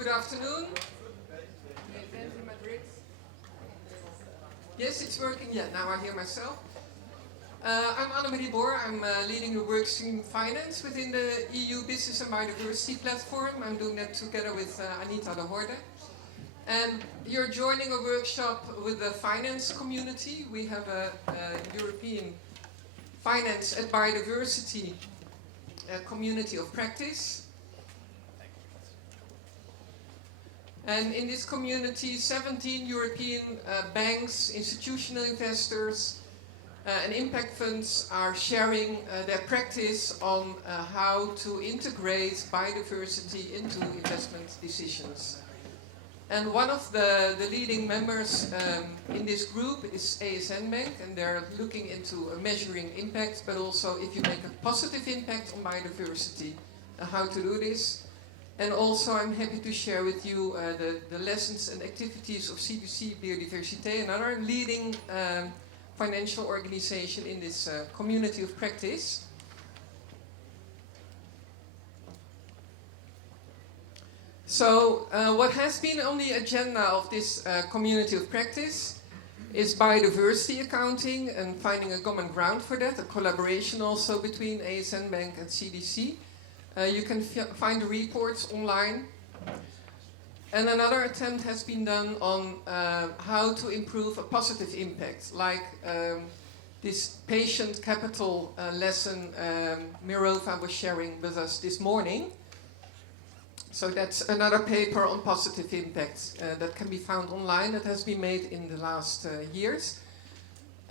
Good afternoon. Yes, it's working. Yeah, now I hear myself. I'm Annemarie Boer. I'm leading the workstream finance within the EU Business and Biodiversity platform. I'm doing that together with Anita de Horde. And you're joining a workshop with the finance community. We have a European Finance and Biodiversity community of practice. And in this community, 17 European banks, institutional investors, and impact funds are sharing their practice on how to integrate biodiversity into investment decisions. And one of the leading members in this group is ASN Bank, and they're looking into measuring impact, but also if you make a positive impact on biodiversity, how to do this. And also I'm happy to share with you the lessons and activities of CDC Biodiversity, another leading financial organization in this community of practice. So what has been on the agenda of this community of practice is biodiversity accounting and finding a common ground for that, a collaboration also between ASN Bank and CDC. You can find the reports online. And another attempt has been done on how to improve a positive impact, like this patient capital lesson Mirova was sharing with us this morning. So that's another paper on positive impact that can be found online that has been made in the last years.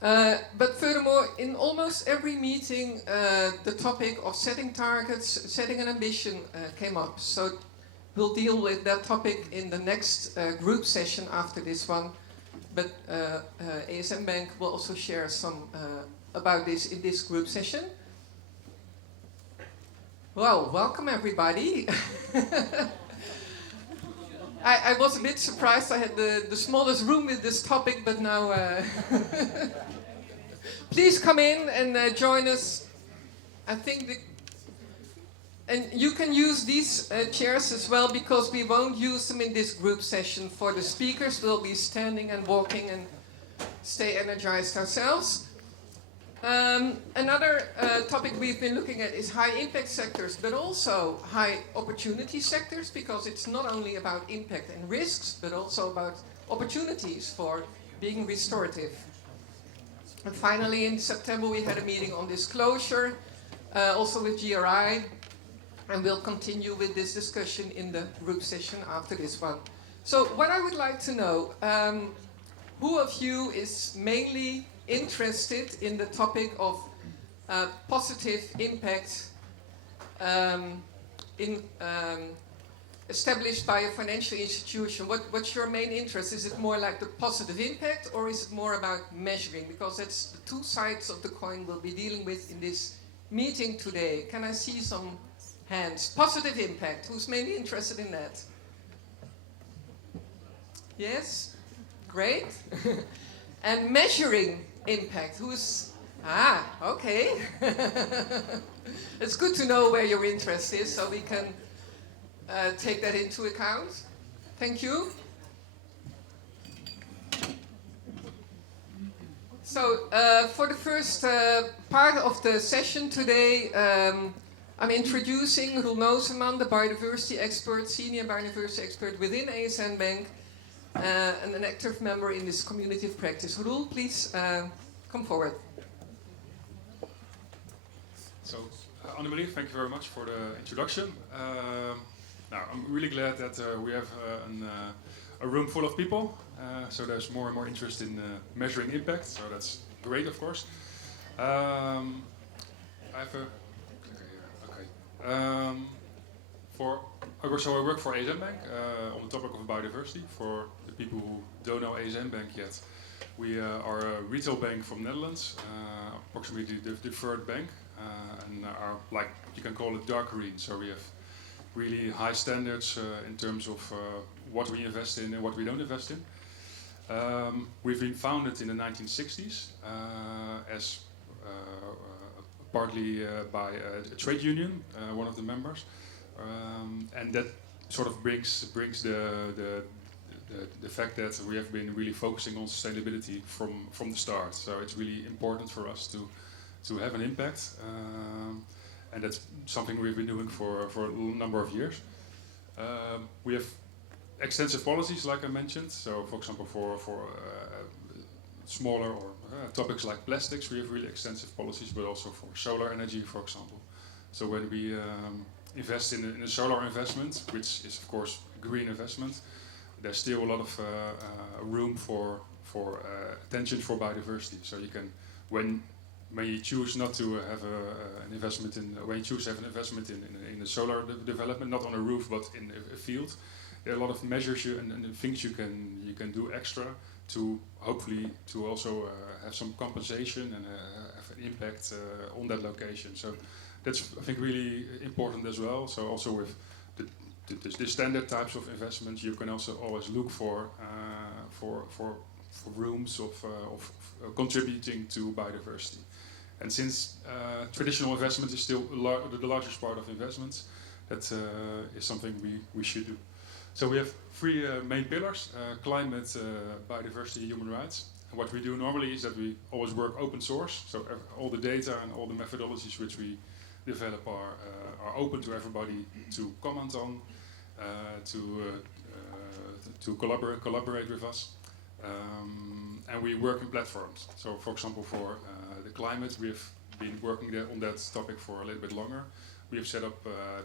But furthermore, in almost every meeting, the topic of setting targets, setting an ambition came up. So we'll deal with that topic in the next group session after this one. But ASN Bank will also share some about this in this group session. Well, welcome everybody. I was a bit surprised I had the smallest room with this topic, but now please come in and join us. I think and you can use these chairs as well, because we won't use them in this group session. For the speakers, we'll be standing and walking and stay energized ourselves. Another topic we've been looking at is high impact sectors, but also high opportunity sectors, because it's not only about impact and risks, but also about opportunities for being restorative. And finally, in September, we had a meeting on disclosure, also with GRI, and we'll continue with this discussion in the group session after this one. So what I would like to know, who of you is mainly interested in the topic of positive impact established by a financial institution? What's your main interest? Is it more like the positive impact, or is it more about measuring? Because that's the two sides of the coin we'll be dealing with in this meeting today. Can I see some hands? Positive impact. Who's mainly interested in that? Yes? Great. And measuring impact. Who's... okay. It's good to know where your interest is, so we can take that into account. Thank you. So for the first part of the session today, I'm introducing Roel Nooseman, the biodiversity expert, senior biodiversity expert within ASN Bank, and an active member in this community of practice. Roel, please come forward. So, Annemarie, thank you very much for the introduction. Now, I'm really glad that we have a room full of people, so there's more and more interest in measuring impact, so that's great, of course. I have a... So I work for ASN Bank on the topic of biodiversity. For the people who don't know ASN Bank yet, we are a retail bank from Netherlands, approximately the third bank, and are, like, you can call it dark green. So we have really high standards in terms of what we invest in and what we don't invest in. We've been founded in the 1960s as partly by a trade union, one of the members, and that sort of brings the fact that we have been really focusing on sustainability from the start. So it's really important for us to have an impact, and that's something we've been doing for a number of years. We have extensive policies, like I mentioned. So, for example, for smaller or topics like plastics, we have really extensive policies, but also for solar energy, for example. So when we invest in a solar investment, which is of course a green investment, there's still a lot of room for attention for biodiversity. So you can, when you choose not to have an investment in, when you choose to have an investment in a solar development, not on a roof but in a field, there are a lot of measures and things you can do extra to hopefully to also have some compensation and have an impact on that location. So that's, I think, really important as well. So also with the standard types of investments, you can also always look for rooms of contributing to biodiversity. And since traditional investment is still the largest part of investments, that is something we should do. So we have three main pillars: climate, biodiversity, human rights. And what we do normally is that we always work open source. So all the data and all the methodologies which we develop are open to everybody to comment on, to collaborate with us. And we work in platforms. So, for example, for the climate, we have been working on that topic for a little bit longer. We have set up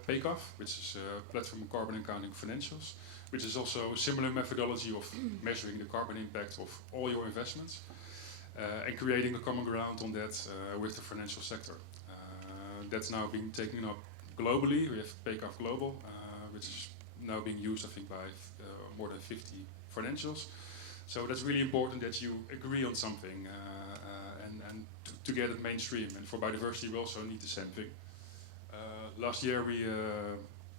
PCOF, which is a platform on carbon accounting financials, which is also a similar methodology of measuring the carbon impact of all your investments and creating a common ground on that with the financial sector. That's now being taken up globally. We have PCOF Global, which is now being used, I think, by more than 50 financials. So that's really important that you agree on something and to get it mainstream. And for biodiversity, we also need the same thing. Last year,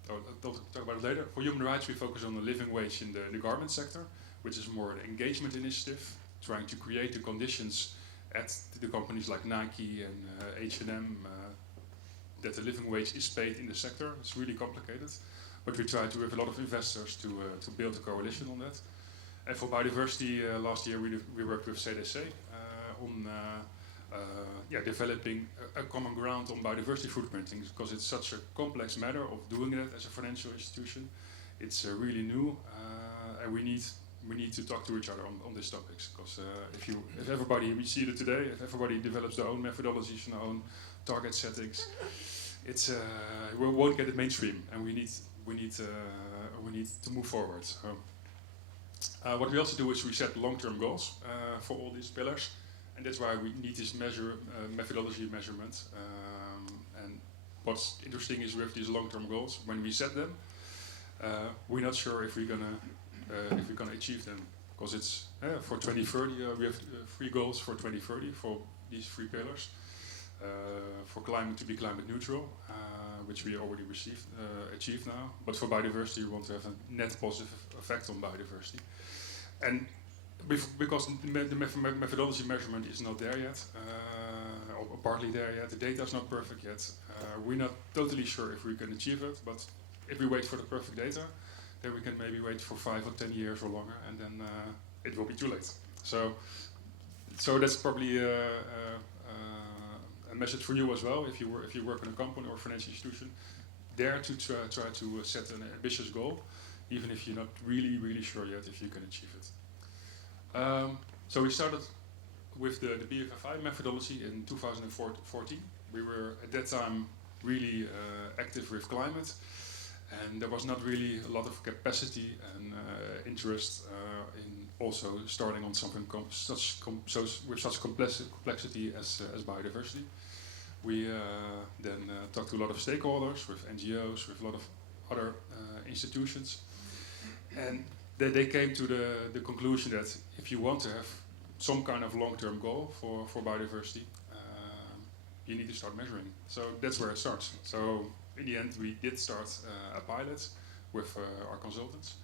I'll talk about it later. For human rights, we focus on the living wage in the garment sector, which is more an engagement initiative, trying to create the conditions at the companies like Nike and H&M that the living wage is paid in the sector. It's really complicated, but we try to have a lot of investors to build a coalition on that. And for biodiversity, last year we worked with CDC on developing a common ground on biodiversity footprinting, because it's such a complex matter of doing that as a financial institution. It's really new, and we need to talk to each other on these topics. Because if everybody, we see it today, if everybody develops their own methodologies and their own target settings, we won't get it mainstream, and we need to move forward. So, what we also do is we set long-term goals for all these pillars. And that's why we need this methodology measurement. And what's interesting is with these long-term goals, when we set them, we're not sure if we're gonna achieve them, because it's for 2030. We have 3 goals for 2030 for these 3 pillars. For climate, to be climate neutral, which we already achieved now. But for biodiversity, we want to have a net positive effect on biodiversity. And because the methodology measurement is not there yet, or partly there yet, the data is not perfect yet, we're not totally sure if we can achieve it, but if we wait for the perfect data, then we can maybe wait for 5 or 10 years or longer, and then it will be too late. So that's probably a message for you as well, if you work in a company or financial institution, dare to try to set an ambitious goal, even if you're not really sure yet if you can achieve it. So we started with the BFFI methodology in 2014. We were at that time really active with climate, and there was not really a lot of capacity and interest in also starting on something with such complexity as biodiversity. We then talked to a lot of stakeholders, with NGOs, with a lot of other institutions, and they came to the conclusion that if you want to have some kind of long-term goal for biodiversity, you need to start measuring. So that's where it starts. So in the end, we did start a pilot with our consultants,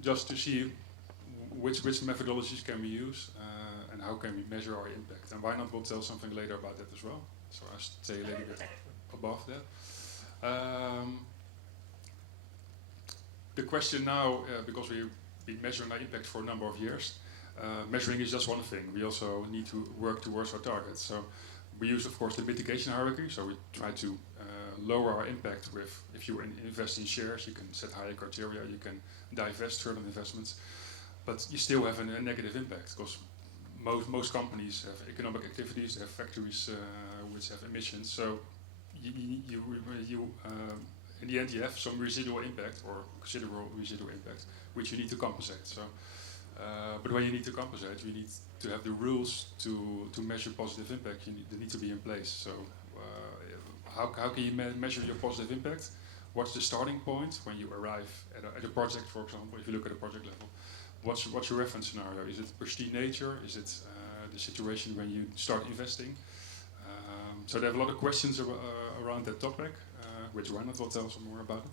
just to see which methodologies can we use and how can we measure our impact. And why not, we'll tell something later about that as well. So I'll stay a little bit above that. the question now, because we've been measuring our impact for a number of years, measuring is just one thing. We also need to work towards our targets. So we use, of course, the mitigation hierarchy. So we try to lower our impact with, if you invest in shares, you can set higher criteria, you can divest certain investments, but you still have a negative impact, because most companies have economic activities, they have factories which have emissions. So in the end, you have some residual impact, or considerable residual impact, which you need to compensate. So, but when you need to compensate, you need to have the rules to measure positive impact. They need to be in place. So, how can you measure your positive impact? What's the starting point when you arrive at a project, for example? If you look at a project level, what's your reference scenario? Is it pristine nature? Is it the situation when you start investing? So there are a lot of questions around that topic, which Reinhard will tell us more about it.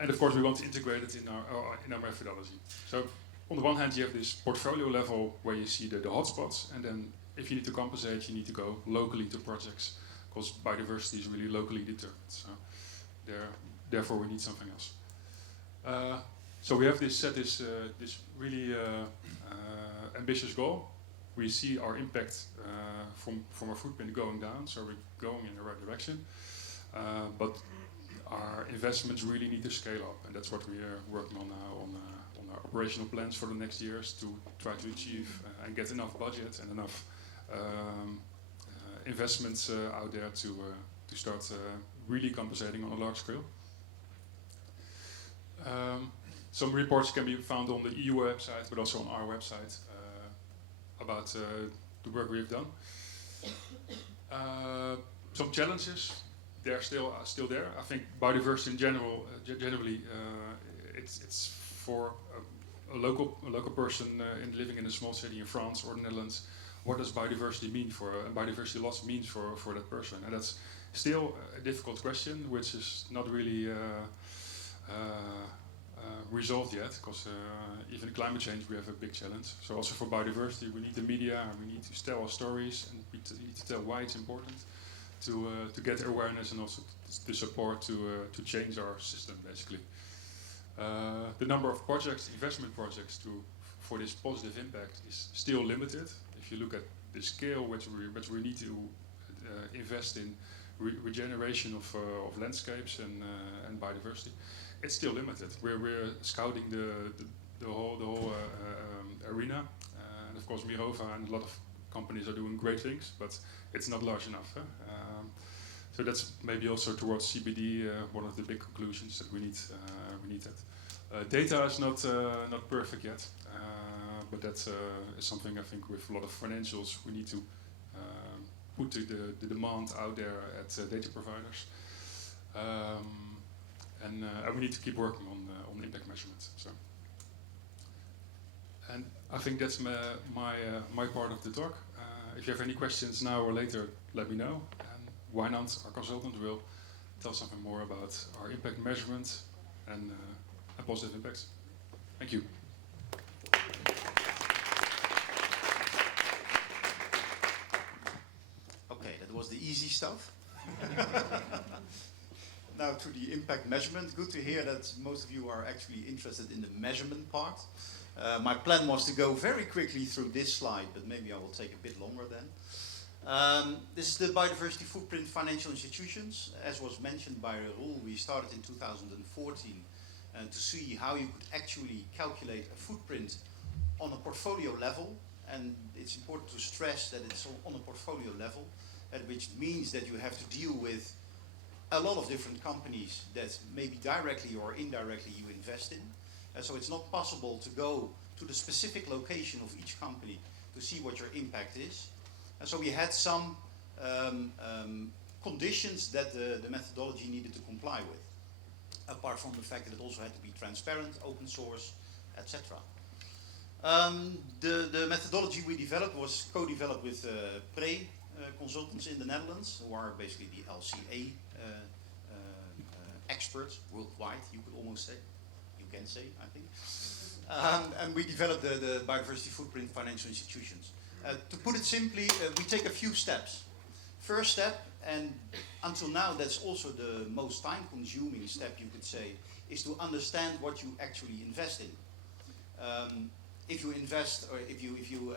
And of course, we want to integrate it in our methodology. So on the one hand, you have this portfolio level where you see the hotspots, and then if you need to compensate, you need to go locally to projects, because biodiversity is really locally determined. So therefore, we need something else. So we have this really ambitious goal. We see our impact from our footprint going down, so we're going in the right direction. But our investments really need to scale up, and that's what we are working on now on our operational plans for the next years, to try to achieve and get enough budget and enough investments out there to start really compensating on a large scale. Some reports can be found on the EU website, but also on our website about the work we have done. Some challenges, they're still there. I think biodiversity in general, generally, it's for a local person living in a small city in France or the Netherlands. What does biodiversity mean biodiversity loss means for that person? And that's still a difficult question, which is not really resolved yet, because even climate change, we have a big challenge. So also for biodiversity, we need the media, and we need to tell our stories, and we need to tell why it's important to get awareness, and also the support to change our system, basically. The number of projects, investment projects for this positive impact is still limited. If you look at the scale which we need to invest in regeneration of landscapes and biodiversity, it's still limited. We're scouting the whole arena, and of course Mirova and a lot of companies are doing great things, but it's not large enough. So that's maybe also towards CBD one of the big conclusions, that we need that. Data is not perfect yet, but that's is something I think with a lot of financials we need to put the demand out there at data providers. And we need to keep working on impact measurements. So, and I think that's my part of the talk. If you have any questions now or later, let me know. And Wijnand, our consultant, will tell something more about our impact measurement and positive impacts. Thank you. Okay, that was the easy stuff. Now to the impact measurement. Good to hear that most of you are actually interested in the measurement part. My plan was to go very quickly through this slide, but maybe I will take a bit longer then. This is the biodiversity footprint financial institutions. As was mentioned by Raoul, we started in 2014 to see how you could actually calculate a footprint on a portfolio level. And it's important to stress that it's on a portfolio level, which means that you have to deal with a lot of different companies that maybe directly or indirectly you invest in. So it's not possible to go to the specific location of each company to see what your impact is. And so we had some conditions that the methodology needed to comply with, apart from the fact that it also had to be transparent, open source, etc. The methodology we developed was co-developed with Pre consultants in the Netherlands, who are basically the LCA experts worldwide, you could almost say. You can say, I think. And we developed the biodiversity footprint financial institutions. To put it simply, we take a few steps. First step, and until now that's also the most time-consuming step, you could say, is to understand what you actually invest in. If you invest, or if you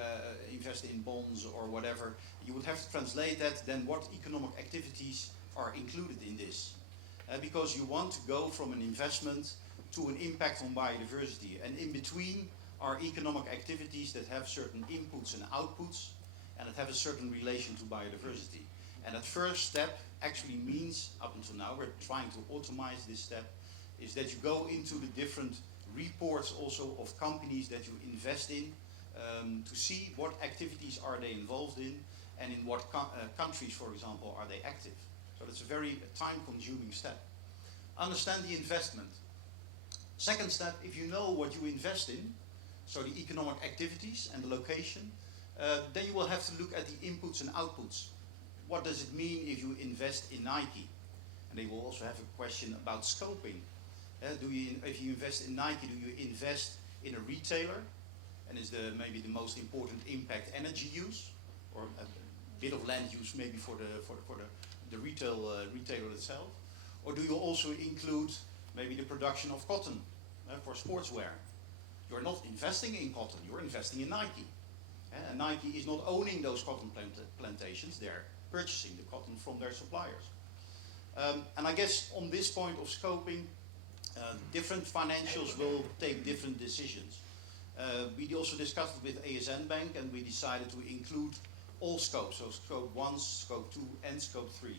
invest in bonds or whatever, you would have to translate that. Then what economic activities are included in this? Because you want to go from an investment to an impact on biodiversity, and in between are economic activities that have certain inputs and outputs, and that have a certain relation to biodiversity. And that first step actually means, up until now, we're trying to automate this step, is that you go into the different reports also of companies that you invest in, to see what activities are they involved in, and in what countries, for example, are they active. So that's a very time-consuming step. Understand the investment. Second step, if you know what you invest in, so the economic activities and the location, then you will have to look at the inputs and outputs. What does it mean if you invest in Nike? And they will also have a question about scoping. If you invest in Nike, do you invest in a retailer? And is maybe the most important impact energy use, or a bit of land use maybe for the retailer itself? Or do you also include maybe the production of cotton for sportswear? You're not investing in cotton, you're investing in Nike. And Nike is not owning those cotton plantations, they're purchasing the cotton from their suppliers. And I guess on this point of scoping, different financials will take different decisions. We also discussed it with ASN Bank, and we decided to include all scopes, so scope 1, scope 2 and scope 3.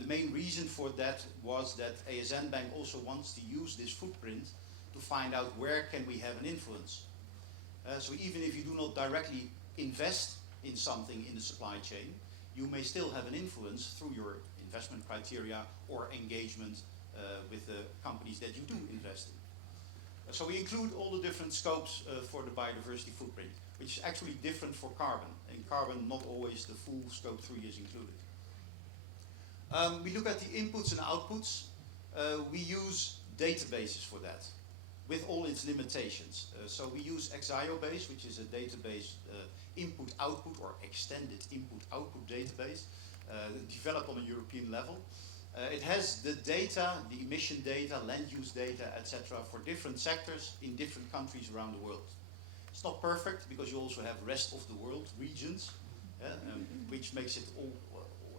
The main reason for that was that ASN Bank also wants to use this footprint to find out where can we have an influence. So even if you do not directly invest in something in the supply chain, you may still have an influence through your investment criteria or engagement with the companies that you do invest in. So we include all the different scopes for the biodiversity footprint, which is actually different for carbon. In carbon, not always the full scope 3 is included. We look at the inputs and outputs. We use databases for that, with all its limitations. So we use ExIOBase, which is a database input-output or extended input-output database, developed on a European level. It has the data, the emission data, land use data, etc. for different sectors in different countries around the world. It's not perfect because you also have rest of the world regions, which makes it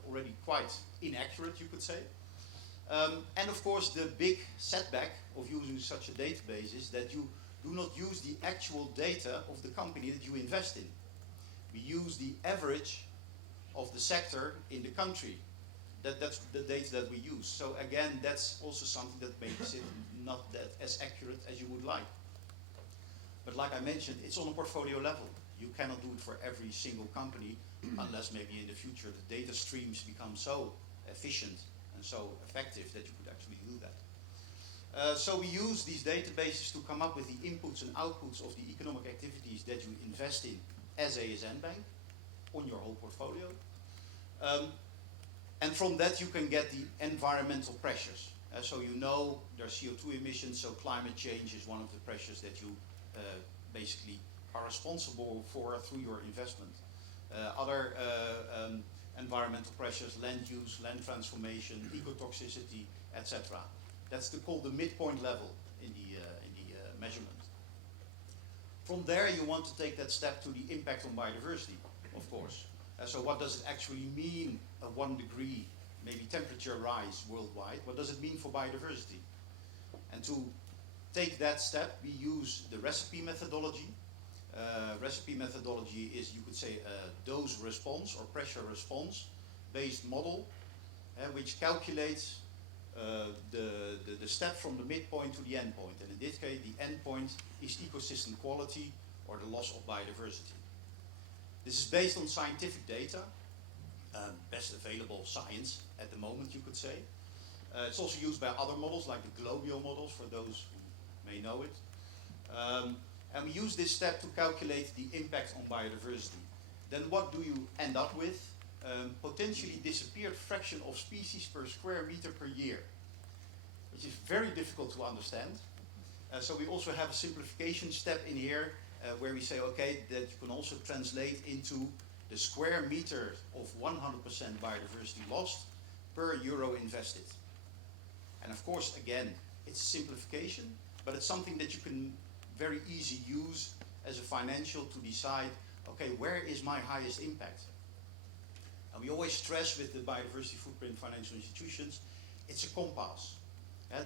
already quite inaccurate, you could say. And of course, the big setback of using such a database is that you do not use the actual data of the company that you invest in. We use the average of the sector in the country. That's the data that we use. So again, that's also something that makes it not that as accurate as you would like. But like I mentioned, it's on a portfolio level. You cannot do it for every single company, unless maybe in the future the data streams become so efficient and so effective that you could actually do that. So we use these databases to come up with the inputs and outputs of the economic activities that you invest in as ASN Bank on your whole portfolio. And from that you can get the environmental pressures. So you know there's CO2 emissions, so climate change is one of the pressures that you basically are responsible for through your investment. Other environmental pressures, land use, land transformation, ecotoxicity, etc. That's called the midpoint level in the measurement. From there you want to take that step to the impact on biodiversity, of course. So what does it actually mean, a 1 degree, maybe temperature rise worldwide? What does it mean for biodiversity? And to take that step, we use the recipe methodology. Recipe methodology is, you could say, a dose response or pressure response based model, which calculates the step from the midpoint to the endpoint. And in this case, the endpoint is ecosystem quality or the loss of biodiversity. This is based on scientific data, best available science at the moment, you could say. It's also used by other models, like the Globio models, for those who may know it. And we use this step to calculate the impact on biodiversity. Then what do you end up with? Potentially disappeared fraction of species per square meter per year, which is very difficult to understand. So we also have a simplification step in here where we say, okay, that you can also translate into the square meter of 100% biodiversity lost per euro invested. And of course, again, It's a simplification, but it's something that you can very easy use as a financial to decide, okay, where is my highest impact? And we always stress with the biodiversity footprint financial institutions, it's a compass.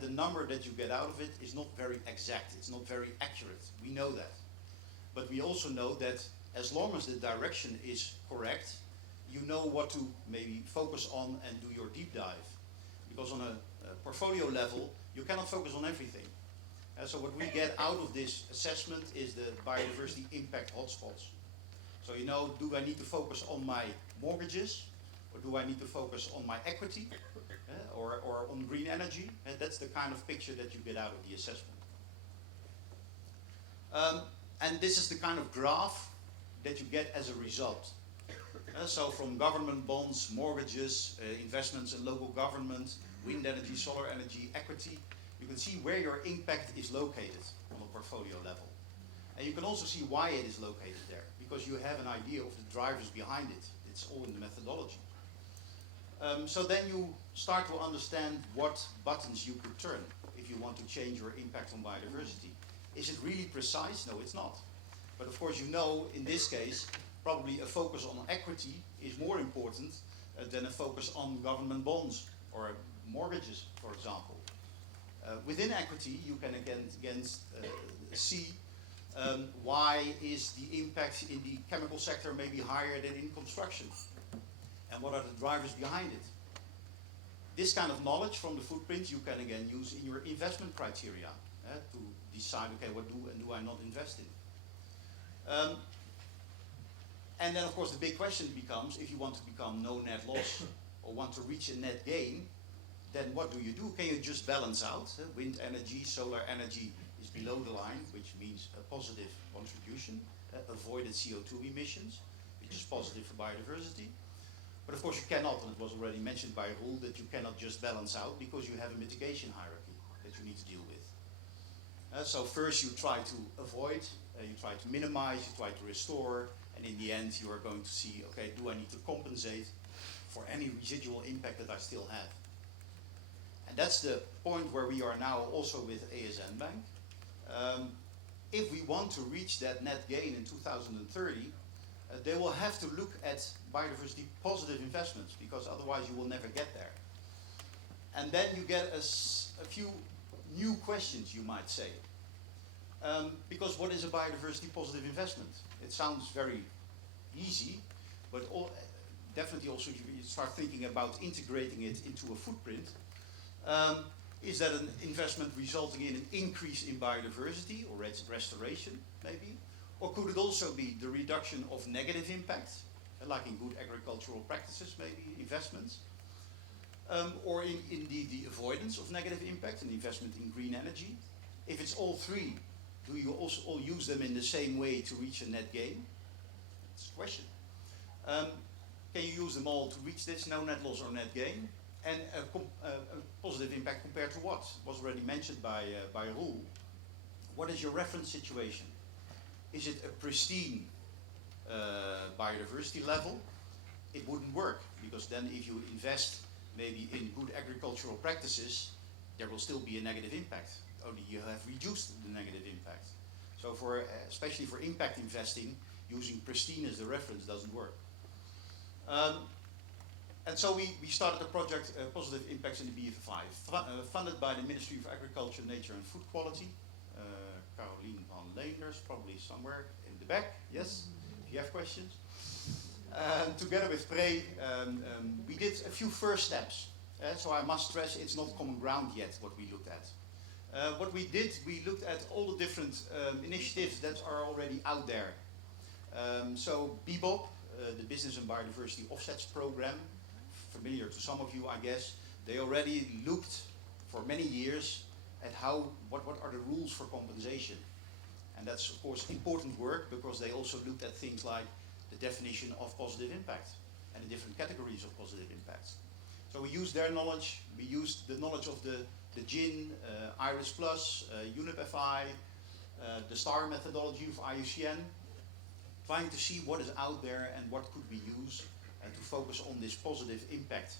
The number that you get out of it is not very exact, it's not very accurate. We know that. But we also know that as long as the direction is correct, you know what to maybe focus on and do your deep dive. Because on a portfolio level, you cannot focus on everything. So what we get out of this assessment is the biodiversity impact hotspots. So you know, do I need to focus on my mortgages, or do I need to focus on my equity, or on green energy? That's the kind of picture that you get out of the assessment. And this is the kind of graph that you get as a result. So from government bonds, mortgages, investments in local government, wind energy, solar energy, equity, you can see where your impact is located on a portfolio level. And you can also see why it is located there, because you have an idea of the drivers behind it. It's all in the methodology. So then you start to understand what buttons you could turn if you want to change your impact on biodiversity. Is it really precise? No, it's not. But of course, you know, in this case, probably a focus on equity is more important than a focus on government bonds or mortgages, for example. Within equity, you can again see why is the impact in the chemical sector maybe higher than in construction, and what are the drivers behind it. This kind of knowledge from the footprint you can again use in your investment criteria to decide, okay, what do and do I not invest in. And then of course the big question becomes, if you want to become no net loss or want to reach a net gain, then what do? Can you just balance out? Wind energy, solar energy is below the line, which means a positive contribution, avoided CO2 emissions, which is positive for biodiversity. But of course you cannot, and it was already mentioned by Roel, that you cannot just balance out because you have a mitigation hierarchy that you need to deal with. So first you try to avoid, you try to minimize, you try to restore, and in the end you are going to see, okay, do I need to compensate for any residual impact that I still have? And that's the point where we are now also with ASN Bank. If we want to reach that net gain in 2030, they will have to look at biodiversity positive investments, because otherwise you will never get there. And then you get a few new questions, you might say. Because what is a biodiversity positive investment? It sounds very easy, but definitely also you start thinking about integrating it into a footprint. Is that an investment resulting in an increase in biodiversity or restoration, maybe? Or could it also be the reduction of negative impact, like in good agricultural practices, maybe, investments? Or indeed the avoidance of negative impact, an investment in green energy? If it's all three, do you also all use them in the same way to reach a net gain? That's a question. Can you use them all to reach this no net loss or net gain? And a positive impact compared to what? It was already mentioned by Roel. What is your reference situation? Is it a pristine biodiversity level? It wouldn't work, because then if you invest maybe in good agricultural practices, there will still be a negative impact. Only you have reduced the negative impact. So especially for impact investing, using pristine as the reference doesn't work. And so we started a project, Positive Impacts in the BFFI, funded by the Ministry of Agriculture, Nature and Food Quality. Caroline van Leenders, probably somewhere in the back, yes, if you have questions. Together with Pre, we did a few first steps. So I must stress, it's not common ground yet, what we looked at. What we did, we looked at all the different initiatives that are already out there. So BBOP, the Business and Biodiversity Offsets Program, familiar to some of you, I guess, they already looked for many years at what are the rules for compensation. And that's of course important work, because they also looked at things like the definition of positive impact and the different categories of positive impacts. So we used their knowledge, we used the knowledge of the GIN, IRIS Plus, UNEP-FI, the STAR methodology of IUCN, trying to see what is out there and what could we use to focus on this positive impact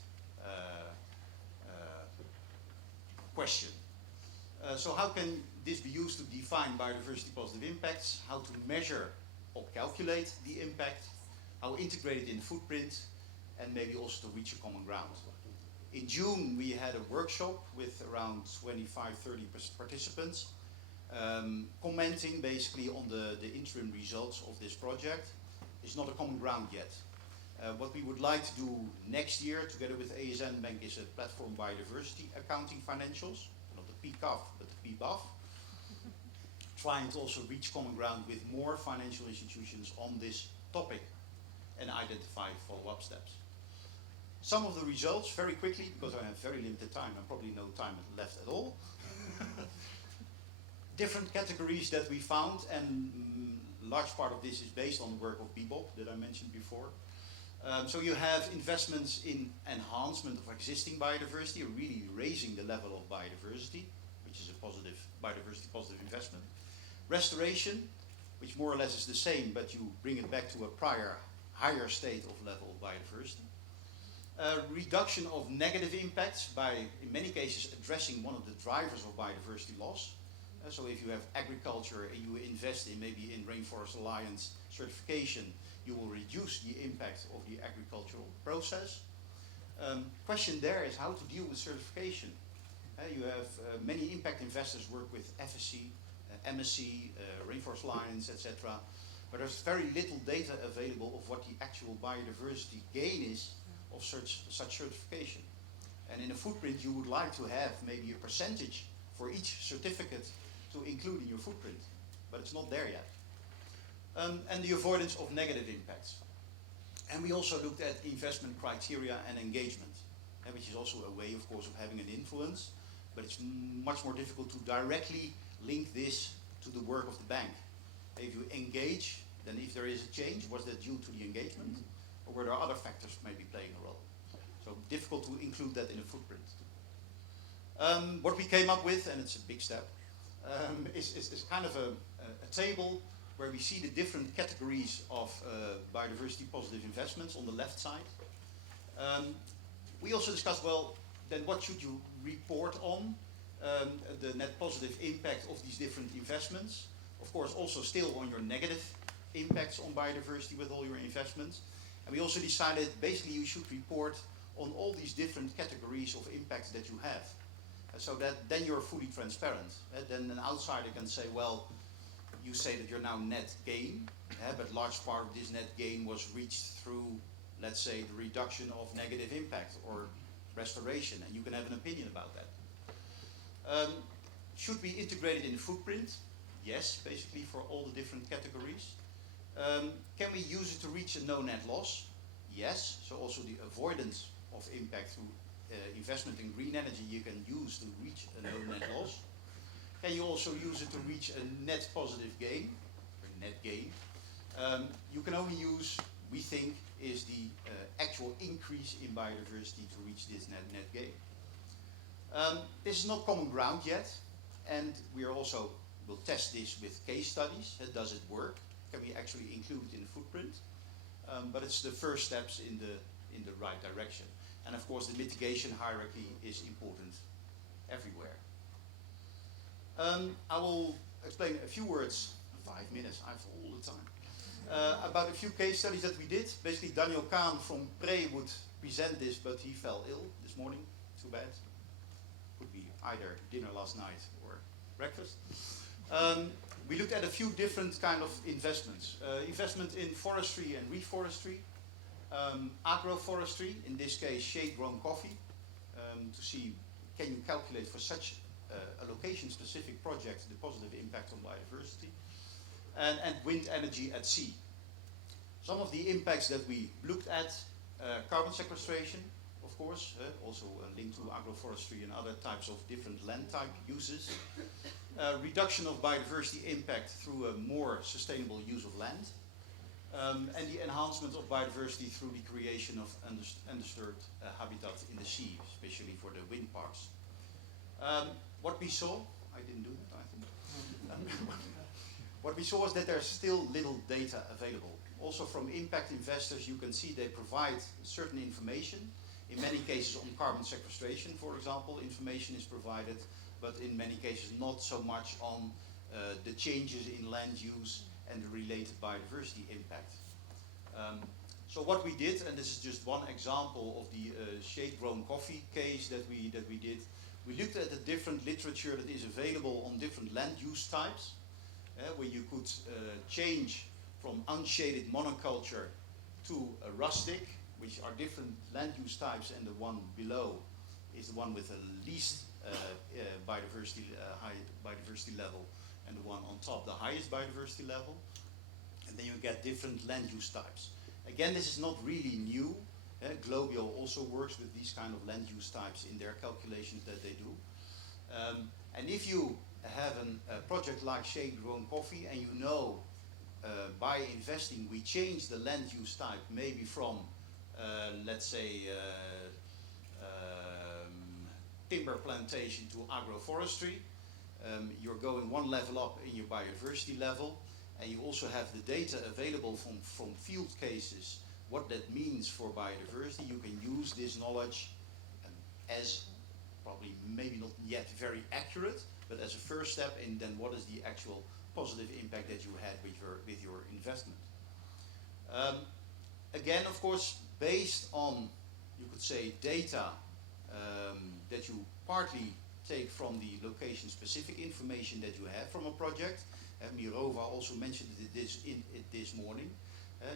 question. So how can this be used to define biodiversity positive impacts, how to measure or calculate the impact, how integrate it in the footprint, and maybe also to reach a common ground. In June, we had a workshop with around 25, 30 participants, commenting basically on the interim results of this project. It's not a common ground yet. What we would like to do next year, together with ASN Bank, is a platform biodiversity accounting financials, not the PCAF, but the PBAF, trying to also reach common ground with more financial institutions on this topic and identify follow-up steps. Some of the results, very quickly, because I have very limited time, and probably no time left at all. Different categories that we found, and large part of this is based on the work of BBOP that I mentioned before. So you have investments in enhancement of existing biodiversity, really raising the level of biodiversity, which is a positive biodiversity positive investment. Restoration, which more or less is the same, but you bring it back to a prior higher state of level of biodiversity. Reduction of negative impacts by, in many cases, addressing one of the drivers of biodiversity loss. So if you have agriculture and you invest in maybe in Rainforest Alliance certification, you will reduce the impact of the agricultural process. Question there is how to deal with certification. You have many impact investors work with FSC, MSC, Rainforest Alliance, etc. But there's very little data available of what the actual biodiversity gain is of such certification. And in a footprint, you would like to have maybe a percentage for each certificate to include in your footprint, but it's not there yet. And the avoidance of negative impacts. And we also looked at investment criteria and engagement, which is also a way, of course, of having an influence, but it's much more difficult to directly link this to the work of the bank. If you engage, then if there is a change, was that due to the engagement? Or were there other factors maybe playing a role? So difficult to include that in a footprint. What we came up with, and it's a big step, is kind of a table where we see the different categories of biodiversity positive investments on the left side. We also discussed, well, then what should you report on? The net positive impact of these different investments. Of course, also still on your negative impacts on biodiversity with all your investments. And we also decided basically you should report on all these different categories of impacts that you have. So that then you're fully transparent. Then an outsider can say, well, you say that you're now net gain, but large part of this net gain was reached through, let's say, the reduction of negative impact or restoration, and you can have an opinion about that. Should we integrate it in the footprint? Yes, basically for all the different categories. Can we use it to reach a no net loss? Yes, so also the avoidance of impact through investment in green energy you can use to reach a no net loss. Can you also use it to reach a net positive gain, or net gain? You can only use, we think, is the actual increase in biodiversity to reach this net gain. This is not common ground yet, and we are also will test this with case studies. Does it work? Can we actually include it in the footprint? But it's the first steps in the right direction. And of course, the mitigation hierarchy is important everywhere. I will explain a few words, 5 minutes, I have all the time, about a few case studies that we did. Basically, Daniel Kahn from Pre would present this, but he fell ill this morning. Too bad. Could be either dinner last night or breakfast. We looked at a few different kind of investments. Investment in forestry and reforestry, agroforestry, in this case shade-grown coffee, to see can you calculate for such a location-specific project the positive impact on biodiversity, and wind energy at sea. Some of the impacts that we looked at, carbon sequestration, of course, also linked to agroforestry and other types of different land type uses. Reduction of biodiversity impact through a more sustainable use of land. And the enhancement of biodiversity through the creation of undisturbed habitat in the sea, especially for the wind parks. What we saw, I didn't do that, I think. What we saw is that there's still little data available. Also from impact investors, you can see they provide certain information. In many cases on carbon sequestration, for example, information is provided. but in many cases not so much on the changes in land use and the related biodiversity impact. So what we did, and this is just one example of the shade-grown coffee case that we did, we looked at the different literature that is available on different land use types, where you could change from unshaded monoculture to a rustic, which are different land use types, and the one below is the one with the least biodiversity, high biodiversity level, and the one on top, the highest biodiversity level. And then you get different land use types. Again, this is not really new. Globio also works with these kind of land use types in their calculations that they do. And if you have a project like shade-grown coffee, and you know by investing we change the land use type maybe from, let's say, timber plantation to agroforestry, you're going one level up in your biodiversity level, and you also have the data available from field cases, what that means for biodiversity. You can use this knowledge as probably maybe not yet very accurate, but as a first step in then what is the actual positive impact that you had with your investment. Again, of course, based on, you could say, data that you partly take from the location-specific information that you have from a project. Mirova also mentioned it this morning.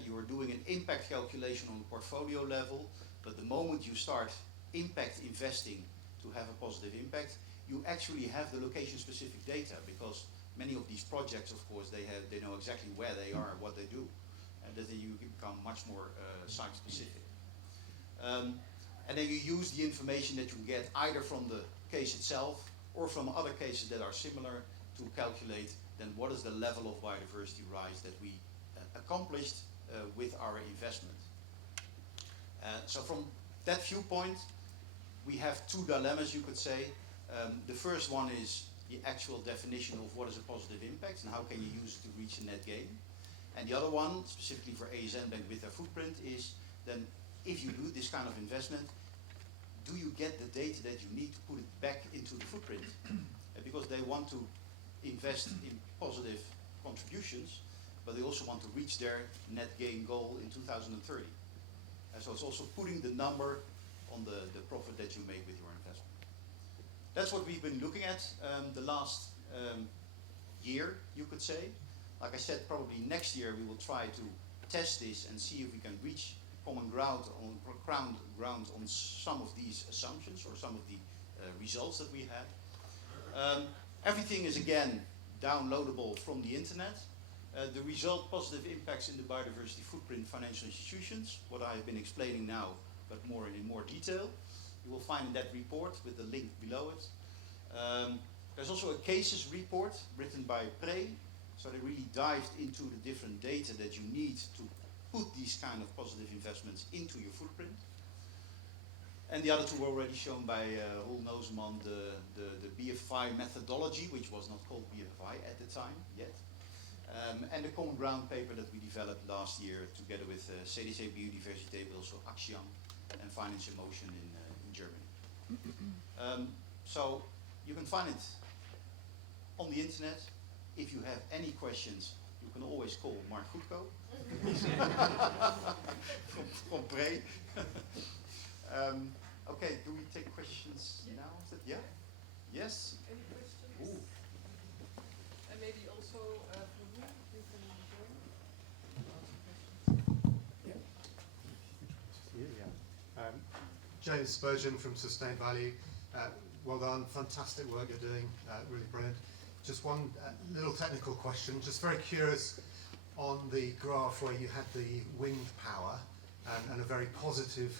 You are doing an impact calculation on the portfolio level, but the moment you start impact investing to have a positive impact, you actually have the location-specific data, because many of these projects, of course, they know exactly where they are, what they do, and that you become much more site-specific. And then you use the information that you get either from the case itself or from other cases that are similar to calculate then what is the level of biodiversity rise that we accomplished with our investment. So from that viewpoint, we have two dilemmas, you could say. The first one is the actual definition of what is a positive impact and how can you use it to reach a net gain. And the other one, specifically for ASN Bank with their footprint, is then if you do this kind of investment, do you get the data that you need to put it back into the footprint? Because they want to invest in positive contributions, but they also want to reach their net gain goal in 2030. So it's also putting the number on the profit that you make with your investment. That's what we've been looking at the last year, you could say. Like I said, probably next year we will try to test this and see if we can reach common ground on some of these assumptions or some of the results that we had. Everything is again downloadable from the internet. The result, positive impacts in the biodiversity footprint financial institutions, what I have been explaining now, but in more detail. You will find in that report with the link below it. There's also a cases report written by Prey, so they really dived into the different data that you need to put these kind of positive investments into your footprint. And the other two were already shown by Roel Nozeman, the BFI methodology, which was not called BFI at the time yet. And the common ground paper that we developed last year together with CDC Biodiversity, but also Axiom and Finance in Motion in Germany. So you can find it on the internet. If you have any questions, you can always call Mark Goedkoop from Prey. Okay, do we take questions now? Is it, yeah? Yes? Any questions? Ooh. And maybe also for you can join. Yeah. James Spurgeon from Sustained Value. Well done, fantastic work you're doing, really brilliant. Just one little technical question, just very curious on the graph where you had the wind power and a very positive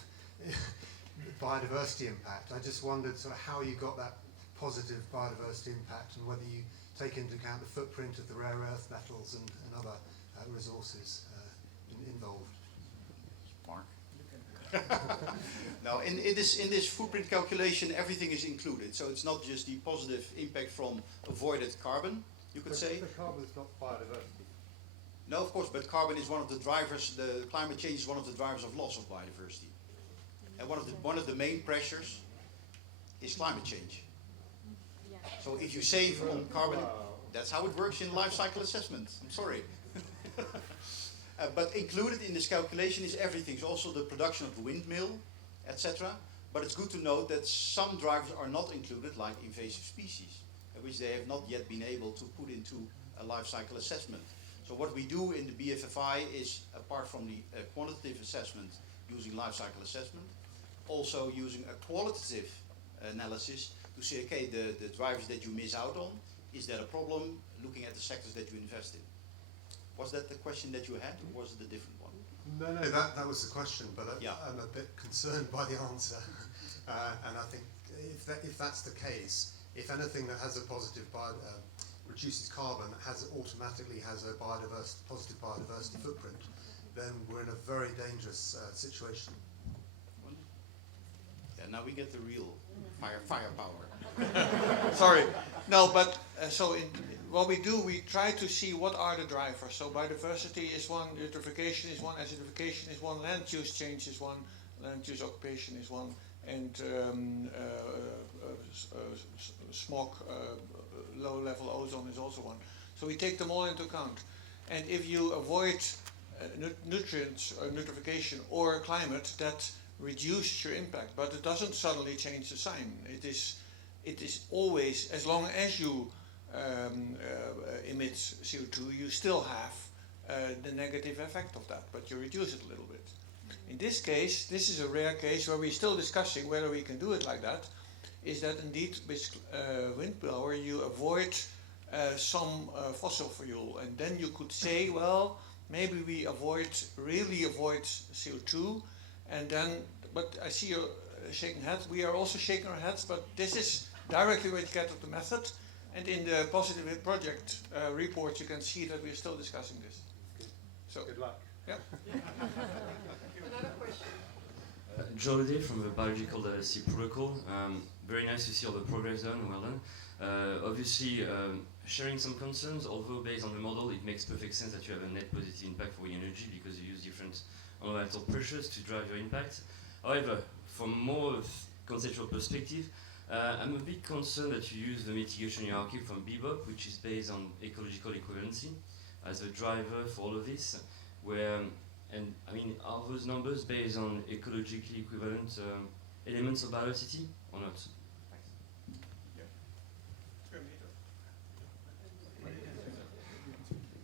biodiversity impact. I just wondered sort of how you got that positive biodiversity impact and whether you take into account the footprint of the rare earth metals and other resources involved. Mark? Now, in this footprint calculation, everything is included. So it's not just the positive impact from avoided carbon, you could say. The carbon is not biodiversity. No, of course, but carbon is one of the drivers. The climate change is one of the drivers of loss of biodiversity. And one of the main pressures is climate change. Yeah. So if you save on carbon, that's how it works in life cycle assessment. I'm sorry. But included in this calculation is everything, so also the production of the windmill, etc. But it's good to note that some drivers are not included, like invasive species, which they have not yet been able to put into a life cycle assessment. So what we do in the BFFI is, apart from the quantitative assessment using life cycle assessment, also using a qualitative analysis to say, okay, the drivers that you miss out on, is that a problem, looking at the sectors that you invest in? Was that the question that you had, or was it a different one? No, that was the question, but I'm a bit concerned by the answer. And I think if that's the case, if anything that has a positive reduces carbon automatically has a positive biodiversity footprint, then we're in a very dangerous situation. Yeah, now we get the real firepower. Sorry. No, but what we do, we try to see what are the drivers. So biodiversity is one, eutrophication is one, acidification is one, land use change is one, land use occupation is one, and smog, low-level ozone is also one. So we take them all into account. And if you avoid nutrients, or eutrophication, or climate, that reduces your impact, but it doesn't suddenly change the sign. It is always, as long as you emit CO2, you still have the negative effect of that, but you reduce it a little bit. In this case, this is a rare case where we're still discussing whether we can do it like that, is that indeed with wind power you avoid some fossil fuel, and then you could say, well, maybe we really avoid CO2, and then, but I see you shaking heads, we are also shaking our heads, but this is directly what you get of the method, and in the Positive Hit Project report you can see that we are still discussing this. So, good luck. Yeah. Another question. Joe Day from the Biological Diversity Protocol. Very nice to see all the progress done, well done. Obviously, sharing some concerns, although based on the model it makes perfect sense that you have a net positive impact for energy because you use different environmental pressures to drive your impact. However, from more conceptual perspective, I'm a bit concerned that you use the mitigation hierarchy from BBOP, which is based on ecological equivalency, as a driver for all of this, where, and I mean, are those numbers based on ecologically equivalent elements of biodiversity or not?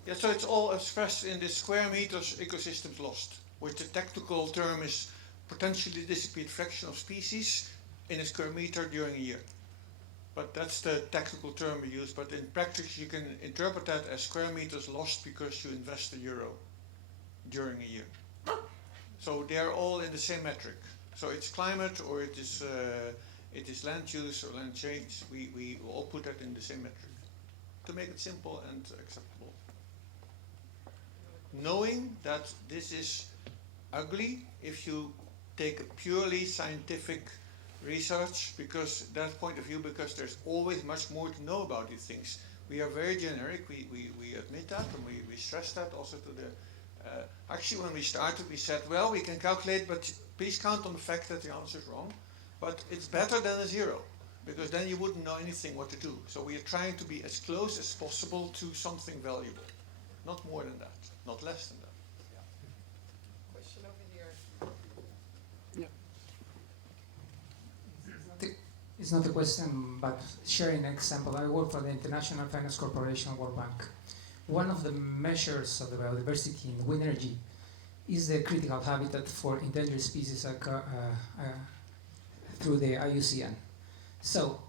Yeah, so it's all expressed in the square meters ecosystems lost, which the technical term is potentially disappeared fraction of species in a square meter during a year. But that's the technical term we use, but in practice you can interpret that as square meters lost because you invest €1 during a year. So they are all in the same metric. So it's climate or it is land use or land change. We all put that in the same metric to make it simple and acceptable. Knowing that this is ugly if you take a purely scientific research, because that point of view, because there's always much more to know about these things. We are very generic, we admit that, and we stress that also to the actually when we started we said, well, we can calculate, but please count on the fact that the answer is wrong, but it's better than a 0, because then you wouldn't know anything what to do. So we are trying to be as close as possible to something valuable, not more than that, not less than that. Question over here. It's not a question, but sharing an example. I work for the International Finance Corporation, World Bank. One of the measures of the biodiversity in wind energy is the critical habitat for endangered species through the IUCN. So,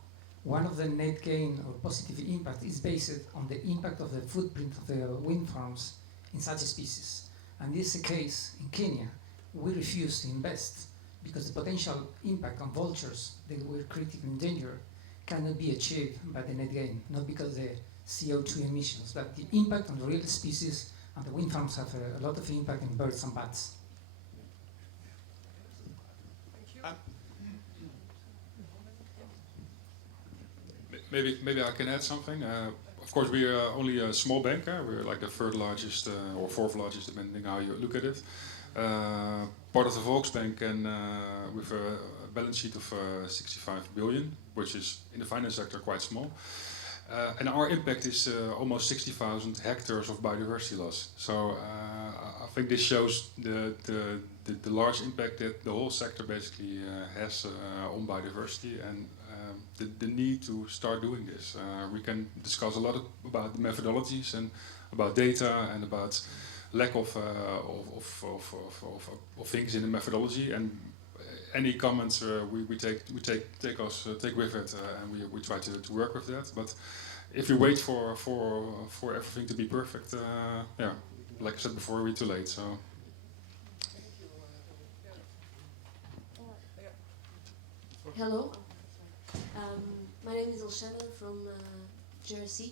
one of the net gain or positive impact is based on the impact of the footprint of the wind farms in such a species. And this is the case in Kenya. We refuse to invest because the potential impact on vultures that were critically endangered cannot be achieved by the net gain, not because the CO2 emissions, but the impact on the real species, and the wind farms have a lot of impact in birds and bats. Thank you. Maybe I can add something. Of course, we are only a small bank. We're like the third largest or fourth largest, depending how you look at it. Part of the Volksbank and with a balance sheet of 65 billion, which is in the finance sector quite small. And our impact is almost 60,000 hectares of biodiversity loss. So I think this shows the large impact that the whole sector basically has on biodiversity, and the need to start doing this. We can discuss a lot about the methodologies and about data and about lack of things in the methodology, and any comments we take with it, and we try to work with that. But if you wait for everything to be perfect, yeah, like I said before, we're too late. So. Hello, my name is Alshana from GS3.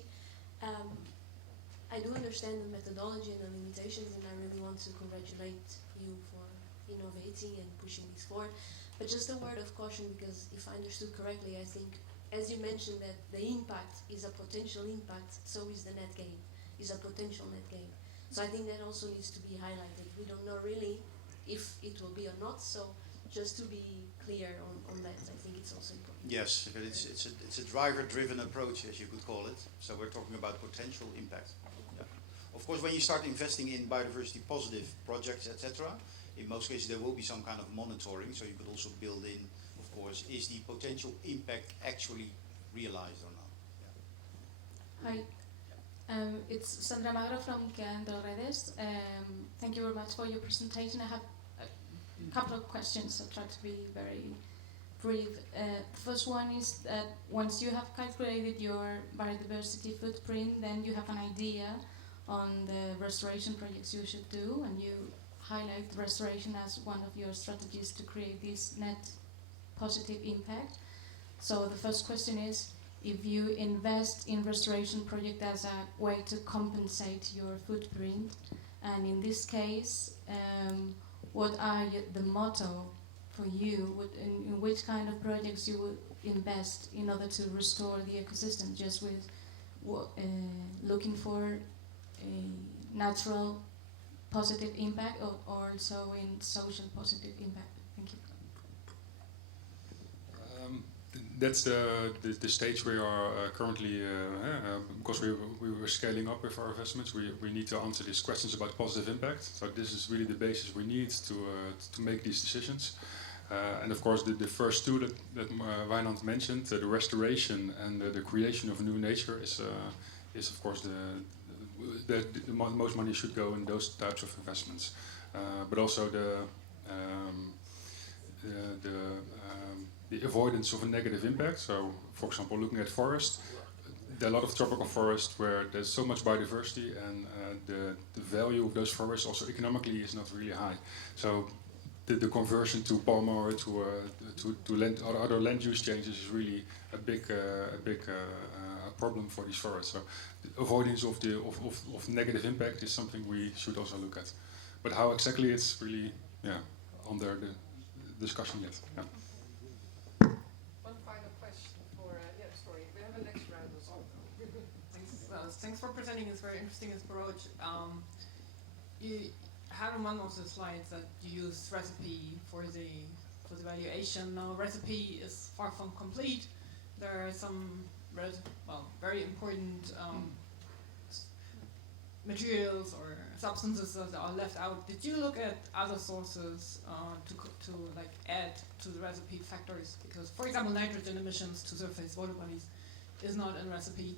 I do understand the methodology and the limitations, and I really want to congratulate you for innovating and pushing this forward. But just a word of caution, because if I understood correctly, I think, as you mentioned, that the impact is a potential impact, so is the net gain, is a potential net gain. So I think that also needs to be highlighted. We don't know really if it will be or not, so just to be clear on that, I think it's also important. Yes, but it's a driver-driven approach, as you could call it. So we're talking about potential impact. Yeah. Of course, when you start investing in biodiversity positive projects, etc., in most cases there will be some kind of monitoring. So you could also build in, of course, is the potential impact actually realized or not? Yeah. Hi, it's Sandra Magro from Del Redes. Thank you very much for your presentation. I have a couple of questions. I'll try to be very brief. The first one is that once you have calculated your biodiversity footprint, then you have an idea on the restoration projects you should do, and you highlight restoration as one of your strategies to create this net positive impact. So the first question is, if you invest in restoration project as a way to compensate your footprint, and in this case, what are the motto for you? In which kind of projects you would invest in order to restore the ecosystem? Just with looking for a natural positive impact, or also in social positive impact? Thank you. That's the stage we are currently, because we were scaling up with our investments. We need to answer these questions about positive impact. So this is really the basis we need to make these decisions. And of course, the first two that Wijnand mentioned, the restoration and the creation of new nature, is of course the most money should go in those types of investments. But also the avoidance of a negative impact. So, for example, looking at forest, there are a lot of tropical forests where there's so much biodiversity, and the value of those forests also economically is not really high. So the conversion to palm oil, to land, other land use changes is really a big problem for these forests. So the avoidance of negative impact is something we should also look at. But how exactly, it's really under the discussion yet. Yeah. Thanks for presenting this very interesting approach. You had on one of the slides that you use recipe for the valuation. Now, recipe is far from complete. There are some very important materials or substances that are left out. Did you look at other sources to like add to the recipe factors? Because, for example, nitrogen emissions to surface water bodies is not in recipe.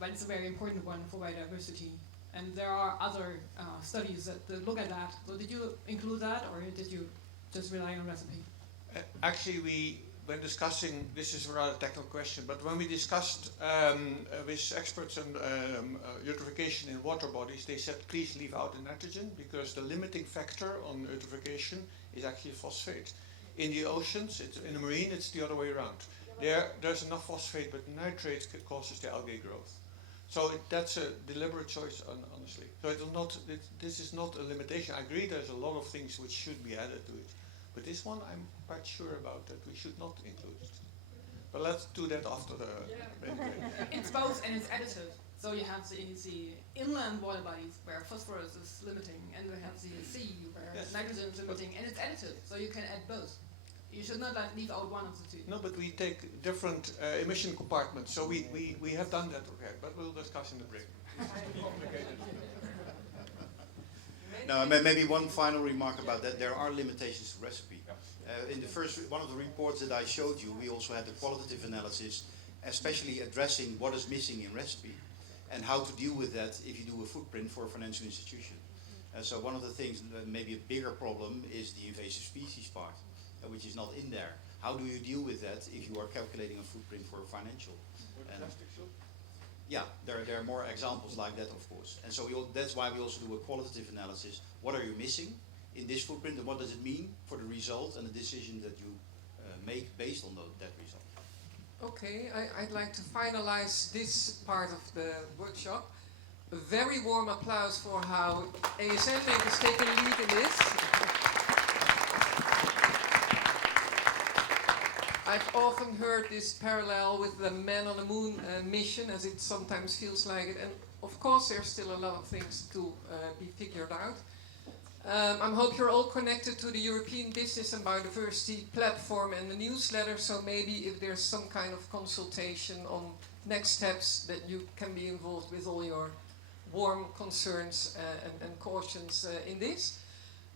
But it's a very important one for biodiversity. And there are other studies that look at that. So did you include that, or did you just rely on recipe? Actually, when discussing, this is a rather technical question, but when we discussed with experts on eutrophication in water bodies, they said please leave out the nitrogen, because the limiting factor on eutrophication is actually phosphate. In the oceans, in the marine, it's the other way around. There's enough phosphate, but nitrate causes the algae growth. So that's a deliberate choice, honestly. So this is not a limitation. I agree there's a lot of things which should be added to it. But this one, I'm quite sure about that we should not include it. But let's do that after the... It's both, and it's additive. So you have the inland water bodies where phosphorus is limiting, and we have the sea where nitrogen is limiting, and it's additive, so you can add both. You should not like leave out one of the two. No, but we take different emission compartments, so we have done that already, but we'll discuss in the break. Complicated. Now, maybe one final remark about that. There are limitations to recipe. In the first one of the reports that I showed you, we also had the qualitative analysis, especially addressing what is missing in recipe and how to deal with that if you do a footprint for a financial institution. So one of the things, maybe a bigger problem, is the invasive species part, which is not in there. How do you deal with that if you are calculating a footprint for a financial? Yeah, there are more examples like that, of course. And so that's why we also do a qualitative analysis. What are you missing in this footprint, and what does it mean for the result and the decision that you make based on that result? Okay, I'd like to finalize this part of the workshop. A very warm applause for how ASN Bank is taking lead in this. I've often heard this parallel with the Man on the Moon mission, as it sometimes feels like it. And of course, there's still a lot of things to be figured out. I hope you're all connected to the European Business and Biodiversity platform and the newsletter, so maybe if there's some kind of consultation on next steps that you can be involved with all your warm concerns and cautions in this,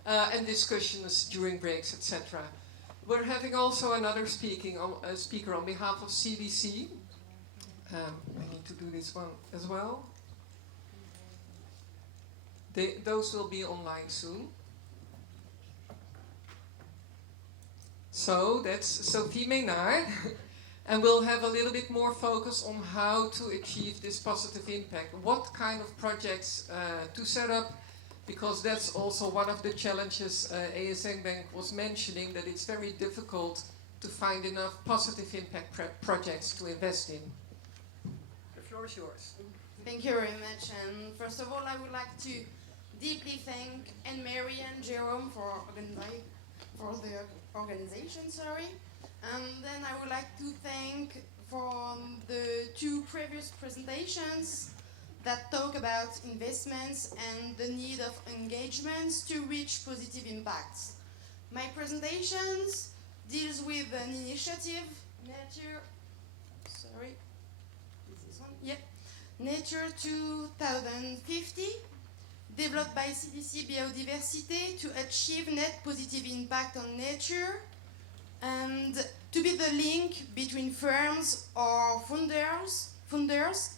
and discussions during breaks, etc. We're having also another speaker on behalf of CBC. I need to do this one as well. Those will be online soon. So that's Sophie Ménard. And we'll have a little bit more focus on how to achieve this positive impact. What kind of projects to set up, because that's also one of the challenges ASN Bank was mentioning, that it's very difficult to find enough positive impact projects to invest in. The floor is yours. Thank you very much. And first of all, I would like to deeply thank Anne-Marie and Jerome for the organization, and then I would like to thank for the two previous presentations that talk about investments and the need of engagements to reach positive impacts. My presentations deals with an initiative, Nature 2050, developed by CDC Biodiversity to achieve net positive impact on nature and to be the link between firms or funders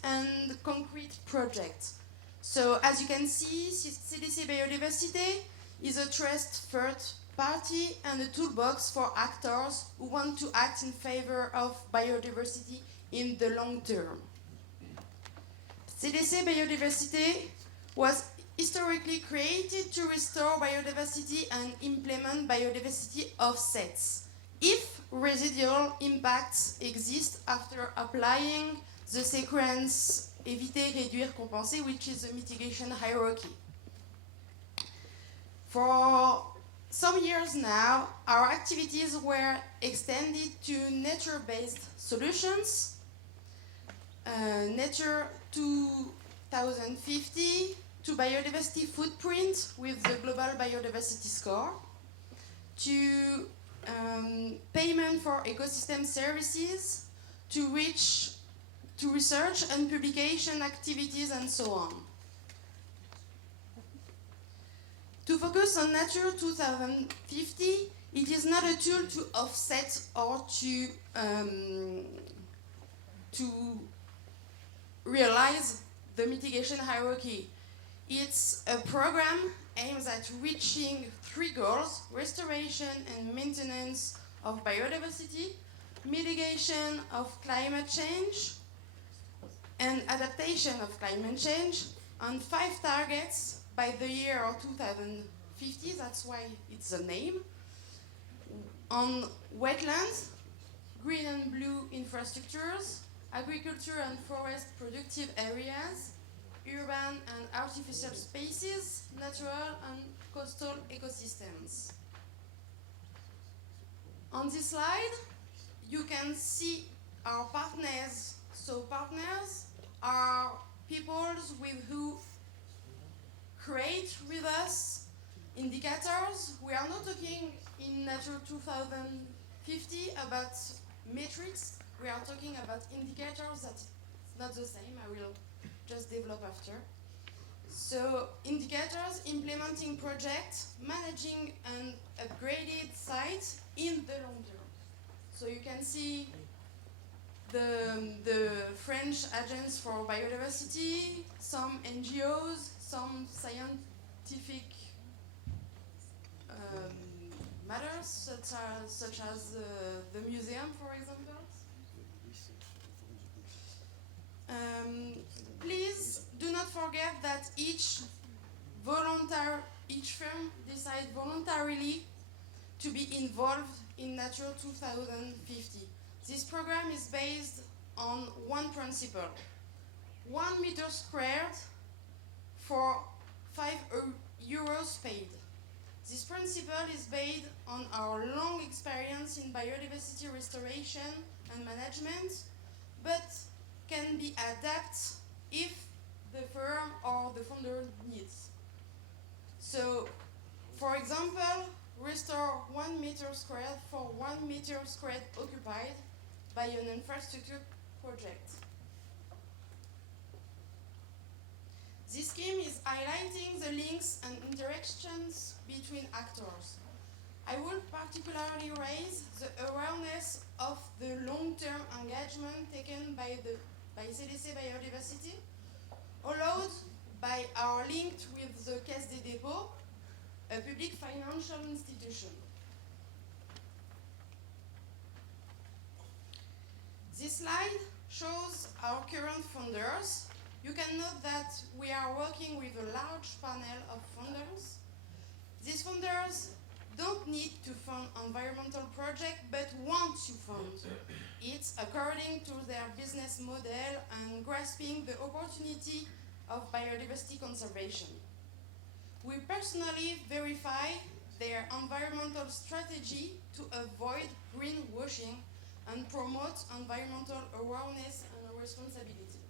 and concrete projects. So as you can see, CDC Biodiversity is a trust third party and a toolbox for actors who want to act in favor of biodiversity in the long term. CDC Biodiversity was historically created to restore biodiversity and implement biodiversity offsets if residual impacts exist after applying the sequence éviter, réduire, compenser, which is a mitigation hierarchy. For some years now, our activities were extended to nature-based solutions, Nature 2050, to biodiversity footprint with the Global Biodiversity Score, to payment for ecosystem services, to research and publication activities, and so on. To focus on Nature 2050, it is not a tool to offset or to realize the mitigation hierarchy. It's a program aimed at reaching three goals: restoration and maintenance of biodiversity, mitigation of climate change, and adaptation of climate change, on 5 targets by the year 2050, that's why it's a name, on wetlands, green and blue infrastructures, agriculture and forest productive areas, urban and artificial spaces, natural and coastal ecosystems. On this slide, you can see our partners. So partners are people with who create with us indicators. We are not talking in Nature 2050 about metrics. We are talking about indicators that's not the same. I will just develop after. So indicators, implementing projects, managing an upgraded site in the long term. So you can see the French Agents for Biodiversity, some NGOs, some scientific matters, such as the museum, for example. Please do not forget that each firm decides voluntarily to be involved in Nature 2050. This program is based on one principle: 1 meter squared for €5 paid. This principle is based on our long experience in biodiversity restoration and management, but can be adapted if the firm or the founder needs. So, for example, restore 1 meter squared for 1 meter squared occupied by an infrastructure project. This scheme is highlighting the links and interactions between actors. I will particularly raise the awareness of the long-term engagement taken by CDC Biodiversity, allowed by our link with the Caisse des Dépôts, a public financial institution. This slide shows our current funders. You can note that we are working with a large panel of funders. These funders don't need to fund environmental projects, but want to fund it according to their business model and grasping the opportunity of biodiversity conservation. We personally verify their environmental strategy to avoid greenwashing and promote environmental awareness and responsibility.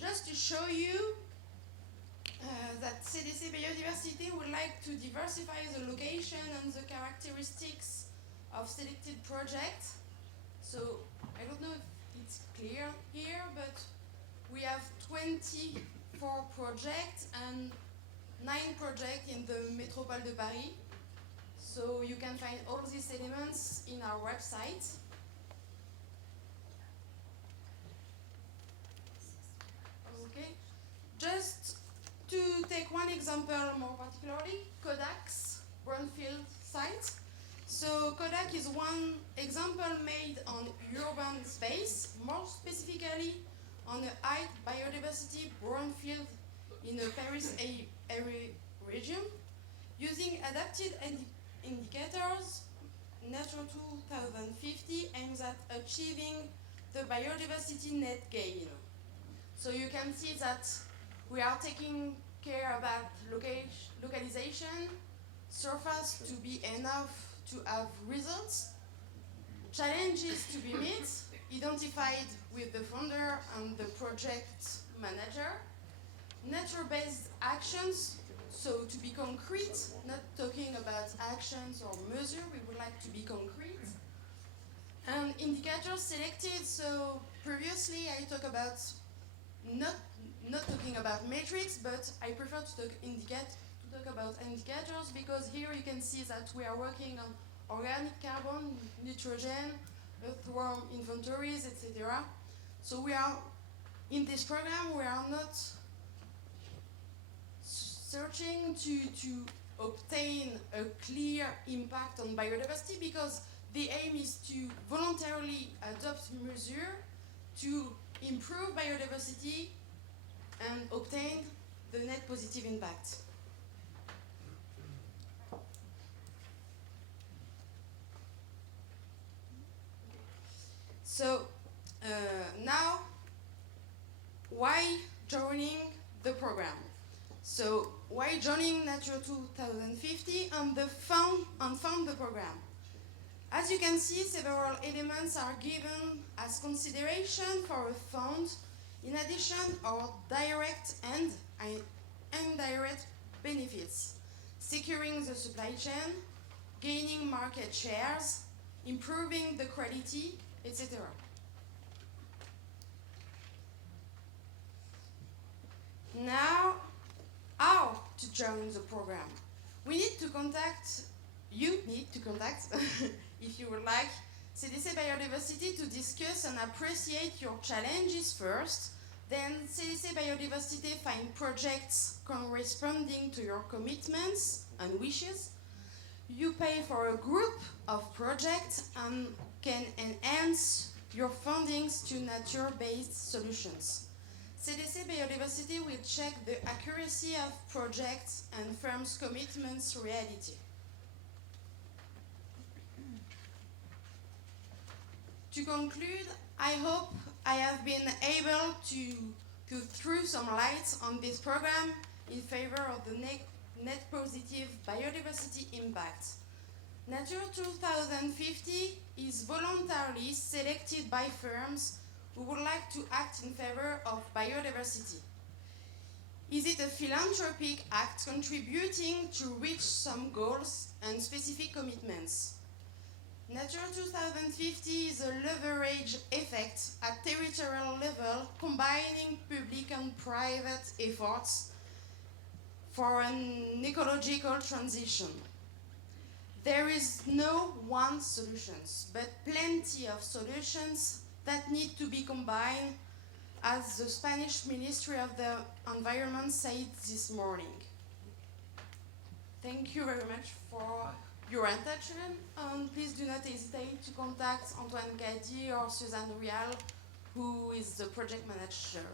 Just to show you that CDC Biodiversity would like to diversify the location and the characteristics of selected projects. So I don't know if it's clear here, but we have 24 projects and 9 projects in the Métropole de Paris. So you can find all these elements in our website. Okay, just to take one example more particularly, Kodak's brownfield site. So Kodak is one example made on urban space, more specifically on a high biodiversity brownfield in the Paris area region. Using adapted indicators, Nature 2050 aims at achieving the biodiversity net gain. So you can see that we are taking care about localization, surface to be enough to have results, challenges to be met, identified with the founder and the project manager, nature-based actions, so to be concrete, not talking about actions or measures, we would like to be concrete. And indicators selected, so previously I talked about not talking about metrics, but I prefer to talk about indicators because here you can see that we are working on organic carbon, nitrogen, earthworm inventories, etc. So we are, in this program, we are not searching to obtain a clear impact on biodiversity because the aim is to voluntarily adopt measures to improve biodiversity and obtain the net positive impact. So now, why joining the program? So why joining Nature 2050 and fund the program? As you can see, several elements are given as consideration for a fund. In addition, are direct and indirect benefits, securing the supply chain, gaining market shares, improving the quality, etc. Now, how to join the program? You need to contact, if you would like, CDC Biodiversity to discuss and appreciate your challenges first. Then CDC Biodiversity find projects corresponding to your commitments and wishes. You pay for a group of projects and can enhance your fundings to nature-based solutions. CDC Biodiversity will check the accuracy of projects and firms' commitments reality. To conclude, I hope I have been able to throw some light on this program in favor of the net positive biodiversity impact. Nature 2050 is voluntarily selected by firms who would like to act in favor of biodiversity. Is it a philanthropic act contributing to reach some goals and specific commitments? Nature 2050 is a leverage effect at territorial level, combining public and private efforts for an ecological transition. There is no one solution, but plenty of solutions that need to be combined, as the Spanish Ministry of the Environment said this morning. Thank you very much for your attention, and please do not hesitate to contact Antoine Gadi or Suzanne Rial, who is the project manager.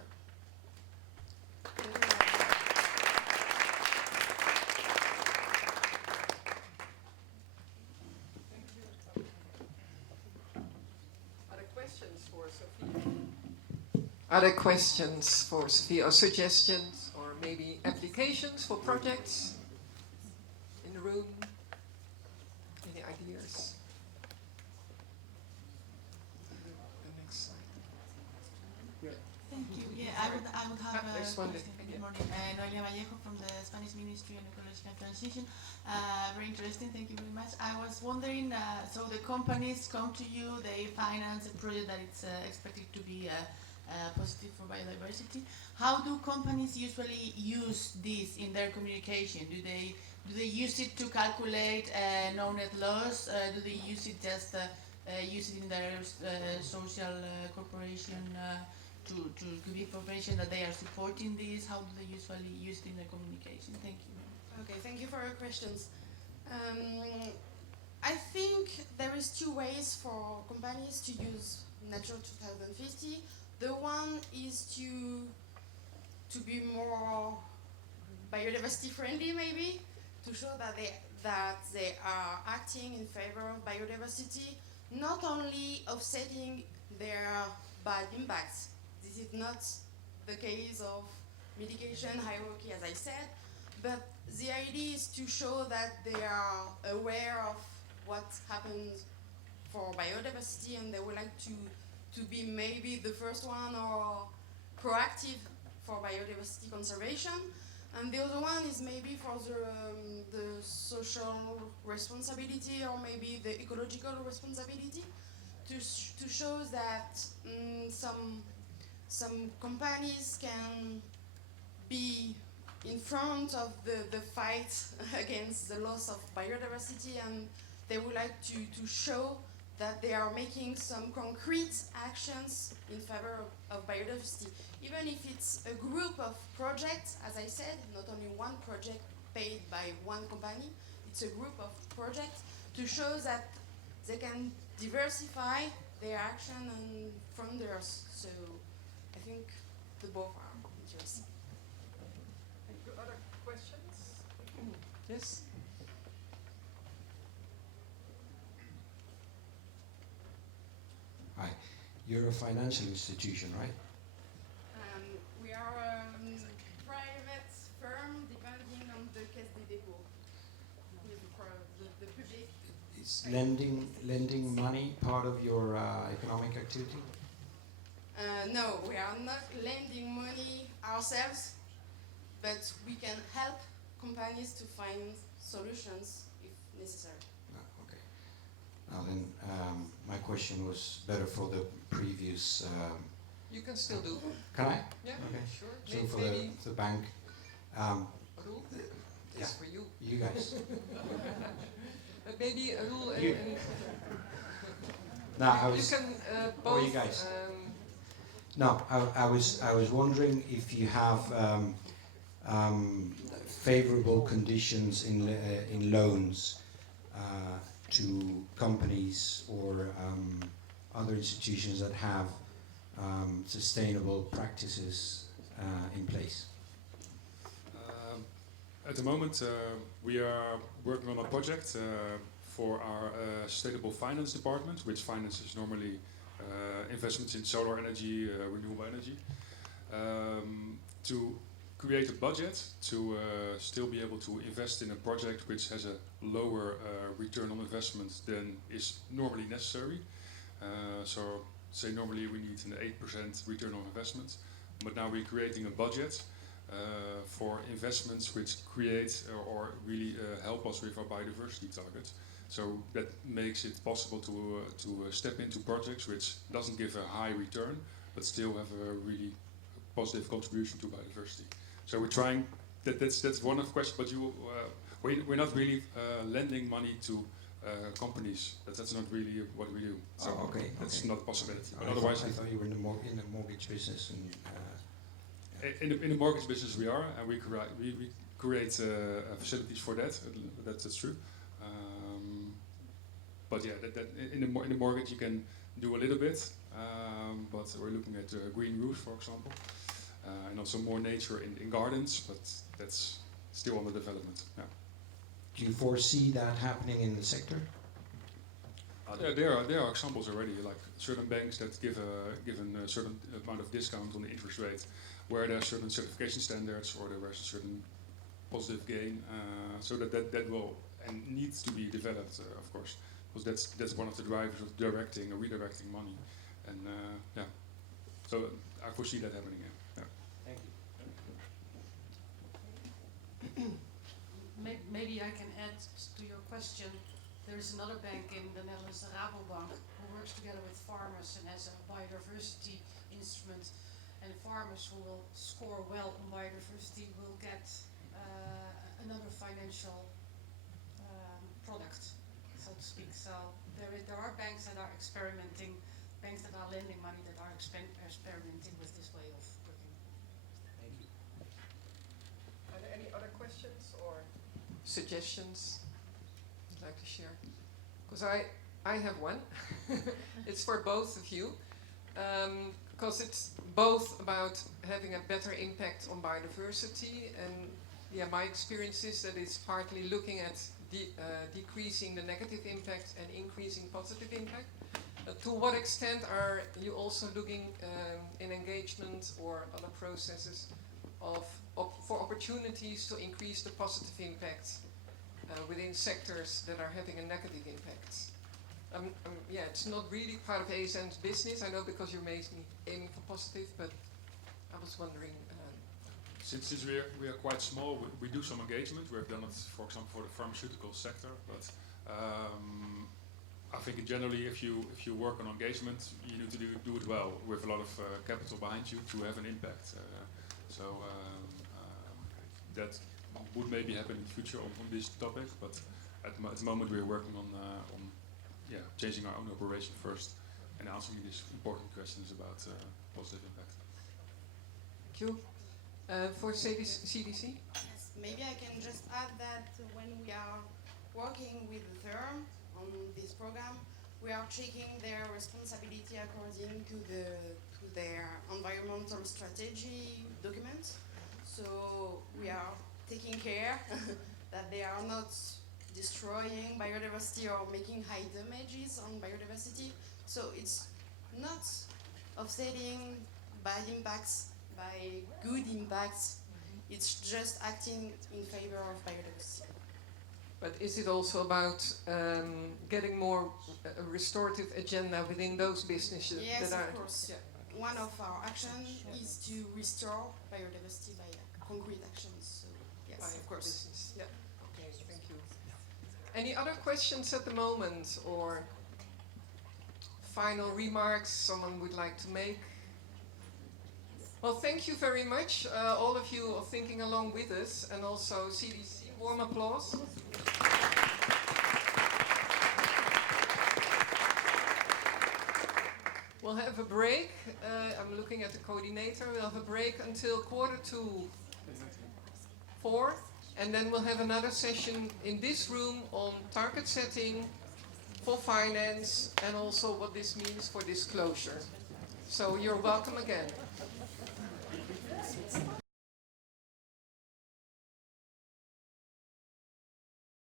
Thank you. Other questions for Sophie? Other questions for Sophie, or suggestions, or maybe applications for projects in the room? Any ideas? The next slide. Thank you. Yeah, I would have a Next one. question. Good morning. Noelia Vallejo from the Spanish Ministry on Ecological Transition. Very interesting. Thank you very much. I was wondering, so the companies come to you, they finance a project that is expected to be positive for biodiversity. How do companies usually use this in their communication? Do they use it to calculate no net loss? Do they use it just use it in their social corporation to give information that they are supporting this? How do they usually use it in their communication? Thank you. Okay, thank you for your questions. I think there is two ways for companies to use Nature 2050. The one is to be more biodiversity friendly, maybe, to show that they are acting in favor of biodiversity, not only offsetting their bad impacts. This is not the case of mitigation hierarchy, as I said, but the idea is to show that they are aware of what happens for biodiversity, and they would like to be maybe the first one or proactive for biodiversity conservation. And the other one is maybe for the social responsibility, or maybe the ecological responsibility, to show that some companies can be in front of the fight against the loss of biodiversity, and they would like to show that they are making some concrete actions in favor of biodiversity. Even if it's a group of projects, as I said, not only one project paid by one company, it's a group of projects to show that they can diversify their action and from theirs. So I think the both are interesting. Thank you. Other questions? Yes? Hi, you're a financial institution, right? We are a private firm depending on the Caisse des Dépôts. The public. Is lending money part of your economic activity? No, we are not lending money ourselves, but we can help companies to find solutions if necessary. Okay. Now then, my question was better for the previous. You can still do. Can I? Yeah, Okay. sure. So for Maybe the bank. Roel, Yeah. it's for you. You guys. Maybe Roel and, You. and No, I was. you can both. Or you guys. No, I was wondering if you have favorable conditions in loans to companies or other institutions that have sustainable practices in place. At the moment, we are working on a project for our sustainable finance department, which finances normally investments in solar energy, renewable energy, to create a budget to still be able to invest in a project which has a lower return on investment than is normally necessary. So say normally we need an 8% return on investment, but now we're creating a budget for investments which create or really help us with our biodiversity targets. So that makes it possible to step into projects which doesn't give a high return, but still have a really positive contribution to biodiversity. So we're trying. That's one of the questions. But we're not really lending money to companies. That's not really what we do. So Okay. that's not a possibility. But I otherwise, I thought you were in the mortgage business. And, in the mortgage business we are, and we create facilities for that. That's true. But yeah, in the mortgage you can do a little bit, but we're looking at green roofs, for example, and also more nature in gardens. But that's still under development. Yeah. do you foresee that happening in the sector? There are examples already, like certain banks that give a certain amount of discount on the interest rate, where there are certain certification standards or there is a certain positive gain. So that will and needs to be developed, of course, because that's one of the drivers of redirecting money, and yeah. So I foresee that happening. Yeah. Thank you. Maybe I can add to your question. There is another bank in the Netherlands, the Rabobank, who works together with farmers and has a biodiversity instrument. And farmers who will score well on biodiversity will get another financial product, so to speak. So there are banks that are experimenting, banks that are lending money that are experimenting with this way of working. Thank you. Are there any other questions or suggestions you'd like to share? Because I have one. It's for both of you. Because it's both about having a better impact on biodiversity, and yeah, my experience is that it's partly looking at decreasing the negative impact and increasing positive impact. To what extent are you also looking in engagement or other processes for opportunities to increase the positive impact within sectors that are having a negative impact? Yeah, it's not really part of ASN's business, I know, because you're mainly aiming for positive, but I was wondering. Since we are quite small, we do some engagement. We have done it, for example, for the pharmaceutical sector. But I think generally, if you work on engagement, you need to do it well with a lot of capital behind you to have an impact. So that would maybe happen in the future on this topic. But at the moment, we are working on changing our own operation first and answering these important questions about positive impact. Thank you. For CDC? Yes, maybe I can just add that when we are working with the firm on this program, we are checking their responsibility according to their environmental strategy documents. So we are taking care that they are not destroying biodiversity or making high damages on biodiversity. So it's not offsetting bad impacts by good impacts. It's just acting in favor of biodiversity. But is it also about getting more restorative agenda within those businesses Yes, that are? of course. Yeah. One of our actions is to restore biodiversity by concrete actions. So yes, of course. Business. Yeah. Okay. Thank you. Any other questions at the moment, or final remarks someone would like to make? Well, thank you very much, all of you, for thinking along with us, and also CDC. Warm applause. We'll have a break. I'm looking at the coordinator. We'll have a break until 3:45, and then we'll have another session in this room on target setting for finance and also what this means for disclosure. So you're welcome again.